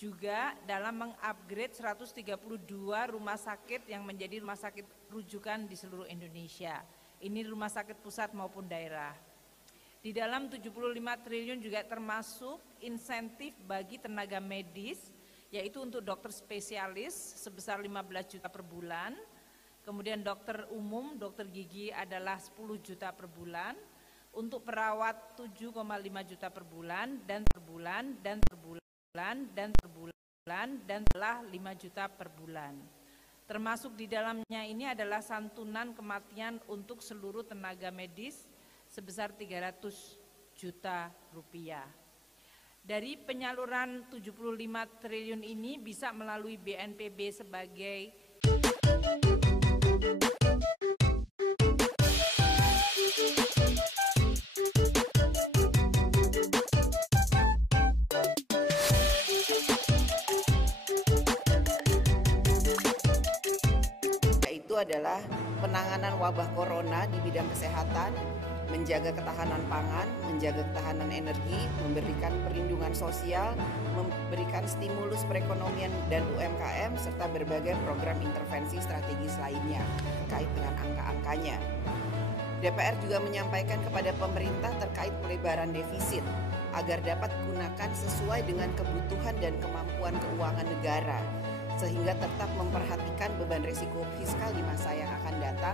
Juga dalam mengupgrade 132 rumah sakit yang menjadi rumah sakit rujukan di seluruh Indonesia. Ini rumah sakit pusat maupun daerah. Di dalam 75 triliun juga termasuk insentif bagi tenaga medis, yaitu untuk dokter spesialis sebesar 15 juta per bulan, kemudian dokter umum, dokter gigi adalah 10 juta per bulan, untuk perawat 7,5 juta per bulan dan per bulan dan per bulan dan per bulan dan telah 5 juta per bulan. Termasuk di dalamnya ini adalah santunan kematian untuk seluruh tenaga medis sebesar 300 juta rupiah. Dari penyaluran 75 triliun ini bisa melalui BNPB sebagai adalah penanganan wabah corona di bidang kesehatan, menjaga ketahanan pangan, menjaga ketahanan energi, memberikan perlindungan sosial, memberikan stimulus perekonomian dan UMKM, serta berbagai program intervensi strategis lainnya terkait dengan angka-angkanya. DPR juga menyampaikan kepada pemerintah terkait pelebaran defisit agar dapat digunakan sesuai dengan kebutuhan dan kemampuan keuangan negara, sehingga tetap memperhatikan beban risiko fiskal di masa yang akan datang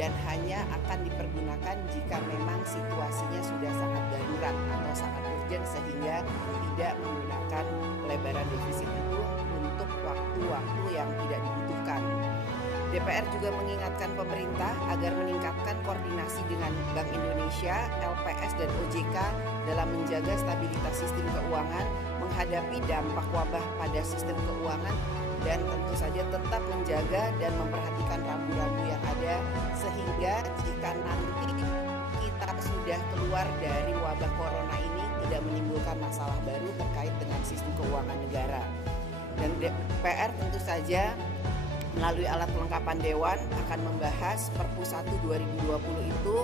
dan hanya akan dipergunakan jika memang situasinya sudah sangat darurat atau sangat urgent, sehingga tidak menggunakan pelebaran defisit itu untuk waktu-waktu yang tidak dibutuhkan. DPR juga mengingatkan pemerintah agar meningkatkan koordinasi dengan Bank Indonesia, LPS, dan OJK dalam menjaga stabilitas sistem keuangan, menghadapi dampak wabah pada sistem keuangan, dan tentu saja tetap menjaga dan memperhatikan rambu-rambu yang ada, sehingga jika nanti kita sudah keluar dari wabah corona ini tidak menimbulkan masalah baru terkait dengan sistem keuangan negara. Dan DPR tentu saja melalui alat kelengkapan Dewan akan membahas Perpu 1 2020 itu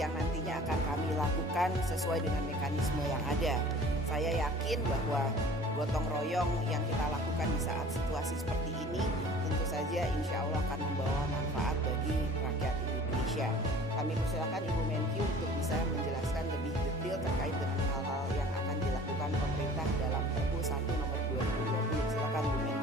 yang nantinya akan kami lakukan sesuai dengan mekanisme yang ada. Saya yakin bahwa gotong royong yang kita lakukan di saat situasi seperti ini tentu saja insya Allah akan membawa manfaat bagi rakyat Indonesia. Kami persilakan Ibu Menkyu untuk bisa menjelaskan lebih detail terkait dengan hal-hal yang akan dilakukan pemerintah dalam Perpu 1 nomor 2020. Silakan Bu Menkyu.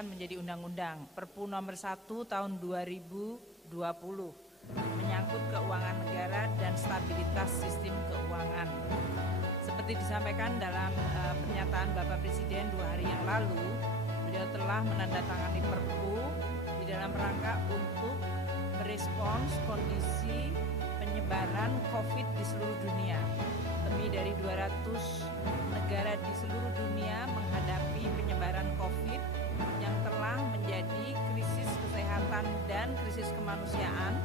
Menjadi undang-undang Perpu nomor 1 tahun 2020 menyangkut keuangan negara dan stabilitas sistem keuangan. Seperti disampaikan dalam pernyataan Bapak Presiden 2 hari yang lalu, beliau telah menandatangani Perpu di dalam rangka untuk merespons kondisi penyebaran COVID di seluruh dunia. Lebih dari 200 negara di seluruh dunia menghadapi penyebaran COVID yang telah menjadi krisis kesehatan dan krisis kemanusiaan,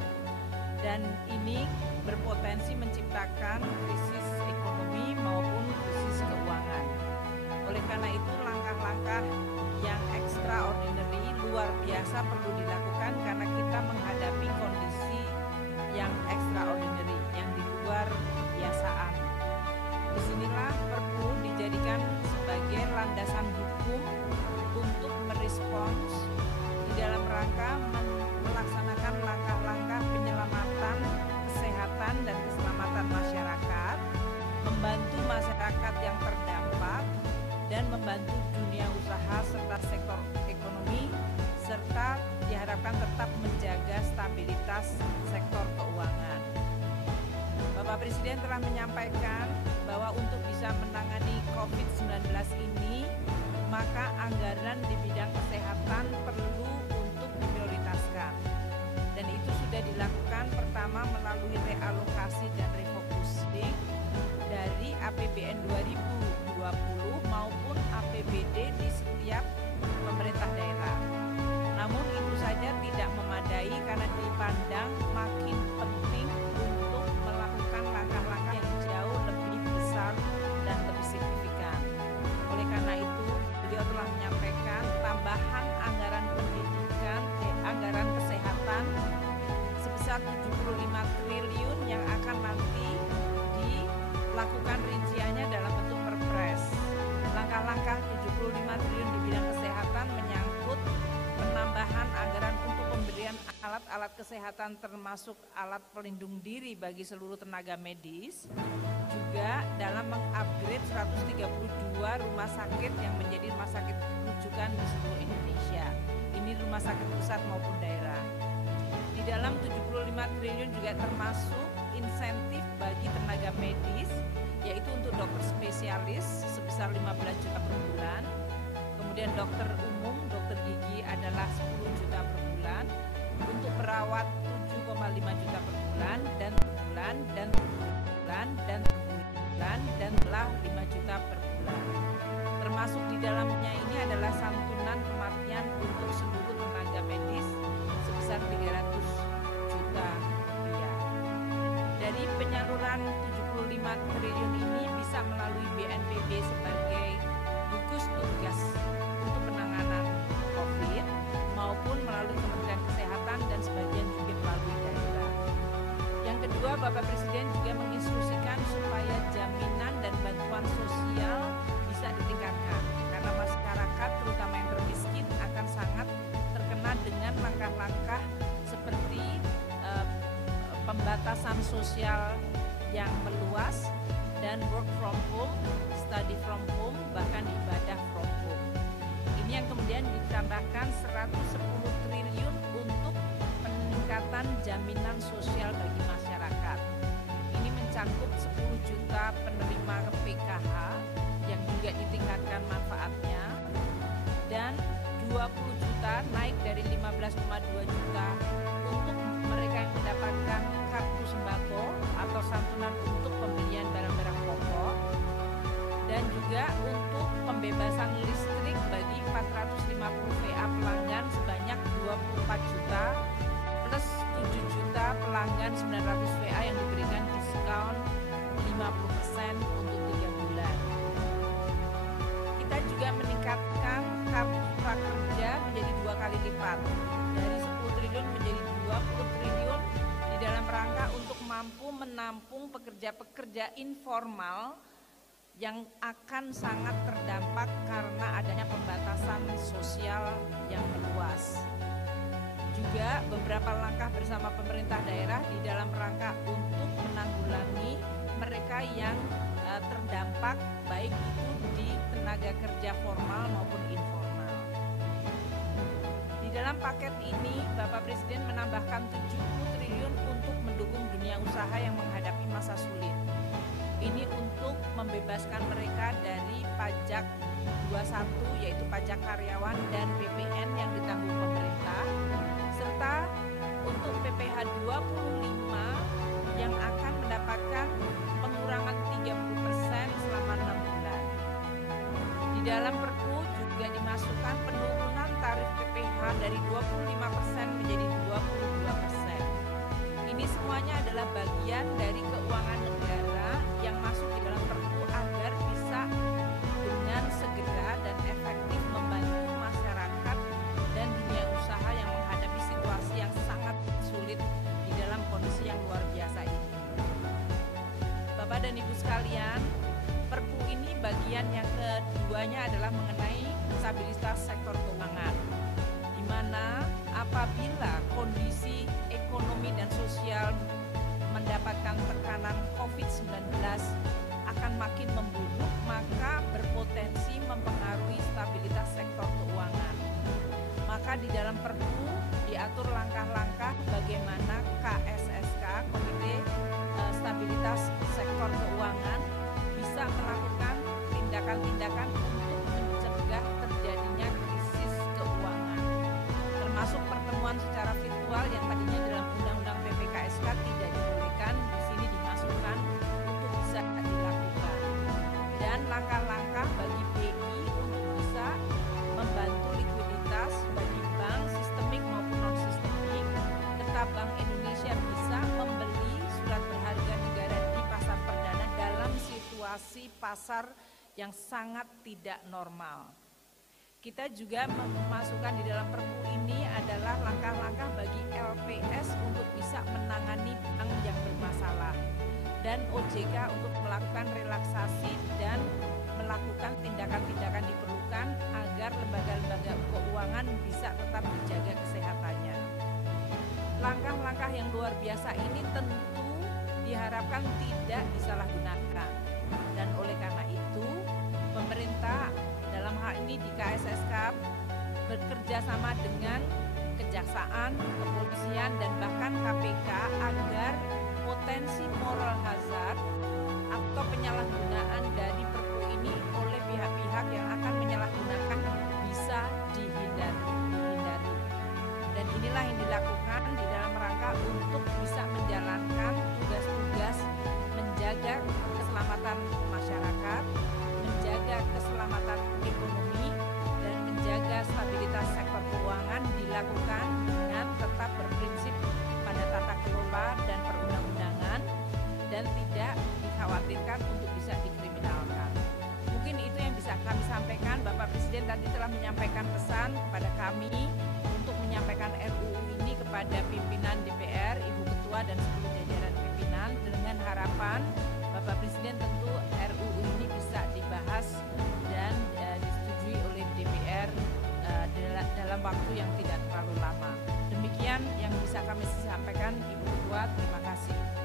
dan ini berpotensi menciptakan krisis ekonomi maupun krisis keuangan. Oleh karena itu, langkah-langkah yang extraordinary, luar biasa perlu dilakukan karena kita menghadapi kondisi yang extraordinary, yang di luar kebiasaan. Disinilah Perpu dijadikan sebagai landasan hukum untuk merespons di dalam rangka melaksanakan langkah-langkah penyelamatan kesehatan dan keselamatan masyarakat, membantu masyarakat yang terdampak, dan membantu dunia usaha serta sektor ekonomi, serta diharapkan tetap menjaga stabilitas sektor keuangan. Bapak Presiden telah menyampaikan bahwa untuk bisa menangani COVID-19 ini, maka anggaran di bidang kesehatan perlu untuk diprioritaskan. Dan itu sudah dilakukan pertama melalui realokasi dan refocusing dari APBN 2020 alat kesehatan termasuk alat pelindung diri bagi seluruh tenaga medis, juga dalam mengupgrade 132 rumah sakit yang menjadi rumah sakit rujukan di seluruh Indonesia. Ini rumah sakit pusat maupun daerah. Di dalam 75 triliun juga termasuk insentif bagi tenaga medis, yaitu untuk dokter spesialis sebesar 15 juta per bulan, kemudian dokter umum, dokter gigi adalah 10 juta per bulan, untuk perawat 7,5 juta per bulan dan telah 5 juta per bulan. Termasuk di dalamnya ini adalah santunan kematian untuk seluruh tenaga medis sebesar 300 juta rupiah. Dari penyaluran 75 triliun ini bisa melalui BNPB sebagai gugus tugas untuk penanganan COVID maupun melalui Kementerian Kesehatan dan sebagian juga melalui daerah. Yang kedua, Bapak Presiden juga menginstruksikan supaya jaminan dan bantuan sosial bisa ditingkatkan karena masyarakat terutama yang termiskin akan sangat terkena dengan langkah-langkah seperti pembatasan sosial yang meluas dan work from home, study from home, bahkan ibadah from home. Ini yang kemudian ditambahkan 110 triliun untuk peningkatan jaminan sosial bagi masyarakat. Ini mencakup 10 juta penerima PKH yang juga ditingkatkan manfaatnya dan 20 juta naik dari 15,2 juta untuk mereka yang mendapatkan kartu sembako atau santunan untuk pembelian barang-barang pokok, dan juga untuk pembebasan listrik bagi 450 VA pelanggan sebanyak 24 juta plus 7 juta pelanggan 900 VA yang diberikan diskon 50% untuk 3 bulan. Kita juga meningkatkan kartu prakerja menjadi 2 kali lipat dari 10 triliun menjadi 20 triliun di dalam rangka untuk mampu menampung pekerja-pekerja informal yang akan sangat terdampak karena adanya pembatasan sosial yang meluas. Juga beberapa langkah bersama pemerintah daerah di dalam rangka untuk menanggulangi mereka yang terdampak baik itu di tenaga kerja formal maupun informal. Di dalam paket ini Bapak Presiden menambahkan 70 triliun untuk mendukung dunia usaha yang menghadapi masa sulit. Ini untuk membebaskan mereka dari pajak 21 yaitu pajak karyawan dan PPN yang ditanggung pemerintah, serta untuk PPh 25 yang akan mendapatkan pengurangan 30% selama 6 bulan. Di dalam Perpu juga dimasukkan penurunan tarif PPh dari 25% menjadi 22%. Ini semuanya adalah bagian dari keuangan negara yang masuk di dalam Perpu agar bisa dengan segera dan efektif membantu masyarakat dan dunia usaha yang menghadapi situasi yang sangat sulit di dalam kondisi yang luar biasa ini. Bapak dan Ibu sekalian, Perpu ini bagian yang keduanya adalah mengenai stabilitas sektor keuangan, di mana apabila kondisi ekonomi dan sosial mendapatkan tekanan COVID-19 akan makin memburuk, maka berpotensi mempengaruhi stabilitas sektor keuangan. Maka di dalam Perpu diatur langkah-langkah bagaimana KSSK, Komite Stabilitas Sektor Keuangan, bisa melakukan tindakan-tindakan untuk mencegah terjadinya krisis keuangan, termasuk pertemuan secara virtual yang tadinya dalam Undang-Undang PPKSK tidak dibolehkan, di sini dimasukkan untuk bisa dilakukan, dan langkah-langkah bagi BI untuk bisa membantu likuiditas bagi bank sistemik maupun non sistemik, serta Bank Indonesia bisa membeli surat berharga negara di pasar perdana dalam situasi pasar yang sangat tidak normal. Kita juga memasukkan di dalam Perpu ini adalah langkah-langkah bagi LPS untuk bisa menangani bank yang bermasalah dan OJK untuk melakukan relaksasi dan melakukan tindakan-tindakan diperlukan agar lembaga-lembaga keuangan bisa tetap dijaga kesehatannya. Langkah yang luar biasa ini tentu diharapkan tidak disalahgunakan. Dan oleh karena itu, pemerintah dalam hal ini di KSSK bekerja sama dengan kejaksaan, kepolisian, dan bahkan KPK agar potensi moral hazard atau penyalahgunaan dari Perpu ini oleh pihak-pihak yang akan menyalahgunakan bisa dihindari. Dan inilah yang dilakukan di dalam rangka untuk bisa menjalankan tugas-tugas menjaga keselamatan masyarakat, menjaga keselamatan ekonomi, dan menjaga stabilitas sektor keuangan dilakukan dengan tetap berprinsip pada tata kelola dan perundang-undangan dan tidak dikhawatirkan untuk bisa dikriminalkan. Mungkin itu yang bisa kami sampaikan. Bapak Presiden tadi telah menyampaikan pesan kepada kami untuk menyampaikan RUU ini kepada pimpinan DPR, Ibu Ketua dan seluruh jajaran pimpinan dengan harapan Bapak Presiden tentu RUU ini bisa dibahas dan disetujui oleh DPR dalam waktu yang tidak terlalu lama. Demikian yang bisa kami sampaikan, Ibu Ketua. Terima kasih.